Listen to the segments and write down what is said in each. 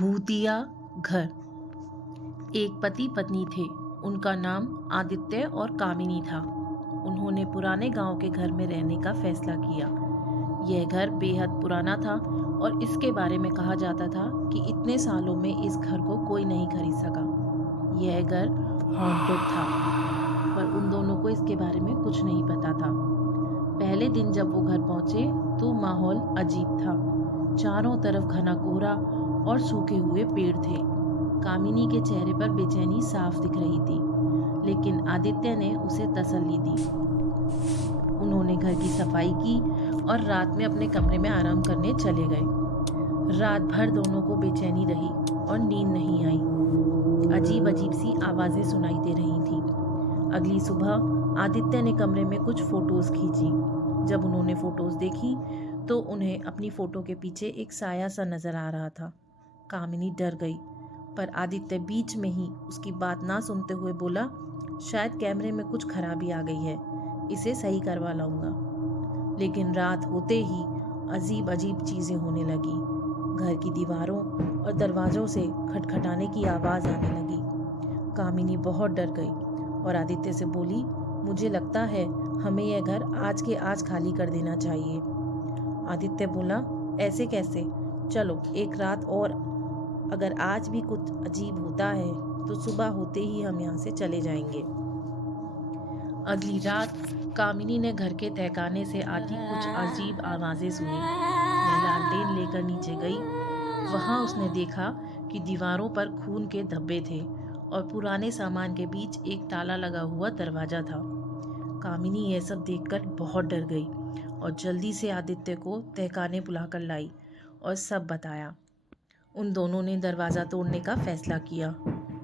भूतिया घर। एक पति पत्नी थे। उनका नाम आदित्य और कामिनी था। उन्होंने पुराने गांव के घर में रहने का फैसला किया। यह घर बेहद पुराना था और इसके बारे में कहा जाता था कि इतने सालों में इस घर को कोई नहीं खरीद सका। यह घर हॉन्टेड था, पर उन दोनों को इसके बारे में कुछ नहीं पता था। पहले दिन जब वो घर पहुंचे तो माहौल अजीब था। चारों तरफ घना कोहरा और सूखे हुए पेड़ थे। कामिनी के चेहरे पर बेचैनी साफ दिख रही थी, लेकिन आदित्य ने उसे तसल्ली दी। उन्होंने घर की सफाई की और रात में अपने कमरे में आराम करने चले गए। रात भर दोनों को बेचैनी रही और नींद नहीं आई। अजीब अजीब सी आवाजें सुनाई दे रही थीं। अगली सुबह आदित्य ने कमरे में कुछ फोटोज खींची। जब उन्होंने फोटोज देखी तो उन्हें अपनी फोटो के पीछे एक साया सा नजर आ रहा था। कामिनी डर गई, पर आदित्य बीच में ही उसकी बात ना सुनते हुए बोला, शायद कैमरे में कुछ खराबी आ गई है, इसे सही करवा लाऊंगा। लेकिन रात होते ही अजीब अजीब चीजें होने लगी। घर की दीवारों और दरवाजों से खटखटाने की आवाज आने लगी। कामिनी बहुत डर गई और आदित्य से बोली, मुझे लगता है हमें यह घर आज के आज खाली कर देना चाहिए। आदित्य बोला, ऐसे कैसे? चलो एक रात और, अगर आज भी कुछ अजीब होता है तो सुबह होते ही हम यहाँ से चले जाएंगे। अगली रात कामिनी ने घर के तहखाने से आती कुछ अजीब आवाजें सुनी। वह लालटेन लेकर नीचे गई। वहां उसने देखा कि दीवारों पर खून के धब्बे थे और पुराने सामान के बीच एक ताला लगा हुआ दरवाजा था। कामिनी यह सब देखकर बहुत डर गई और जल्दी से आदित्य को तहखाने बुलाकर लाई और सब बताया। उन दोनों ने दरवाज़ा तोड़ने का फैसला किया।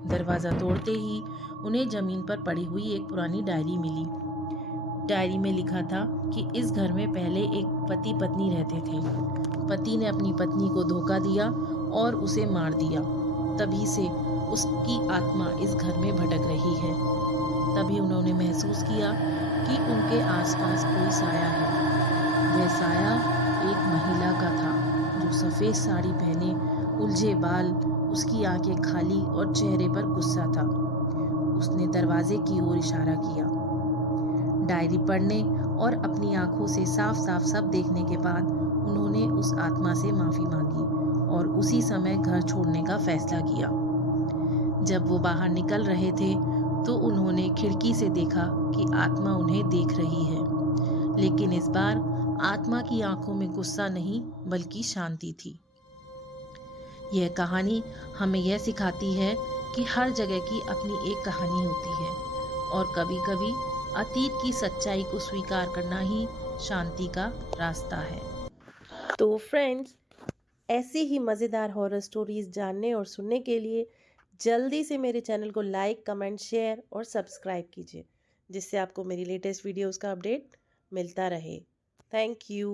दरवाज़ा तोड़ते ही उन्हें ज़मीन पर पड़ी हुई एक पुरानी डायरी मिली। डायरी में लिखा था कि इस घर में पहले एक पति पत्नी रहते थे। पति ने अपनी पत्नी को धोखा दिया और उसे मार दिया। तभी से उसकी आत्मा इस घर में भटक रही है। तभी उन्होंने महसूस किया कि उनके आसपास कोई साया है। वह साया एक महिला का था, जो सफ़ेद साड़ी पहने, उलझे बाल, उसकी आंखें खाली और चेहरे पर गुस्सा था। उसने दरवाजे की ओर इशारा किया। डायरी पढ़ने और अपनी आंखों से साफ साफ सब देखने के बाद उन्होंने उस आत्मा से माफ़ी मांगी और उसी समय घर छोड़ने का फैसला किया। जब वो बाहर निकल रहे थे तो उन्होंने खिड़की से देखा कि आत्मा उन्हें देख रही है, लेकिन इस बार आत्मा की आंखों में गुस्सा नहीं बल्कि शांति थी। यह कहानी हमें यह सिखाती है कि हर जगह की अपनी एक कहानी होती है और कभी-कभी अतीत की सच्चाई को स्वीकार करना ही शांति का रास्ता है। तो फ्रेंड्स, ऐसी ही मज़ेदार हॉरर स्टोरीज जानने और सुनने के लिए जल्दी से मेरे चैनल को लाइक, कमेंट, शेयर और सब्सक्राइब कीजिए, जिससे आपको मेरी लेटेस्ट वीडियोस का अपडेट मिलता रहे। Thank you.